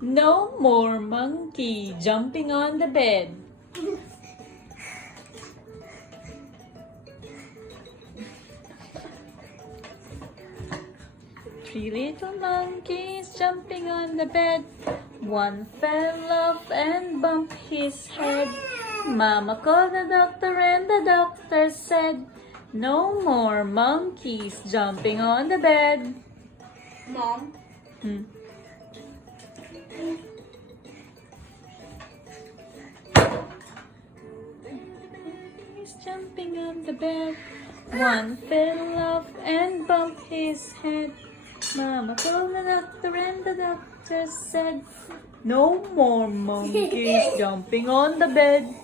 No more monkey jumping on the bed. Three little monkeys jumping on the bed. One fell off and bumped his head. Mama called the doctor and the doctor said, no more monkeys jumping on the bed. Mom, He's jumping on the bed. One fell off and bumped his head. Mama called the doctor and the doctor said, no more monkeys jumping on the bed.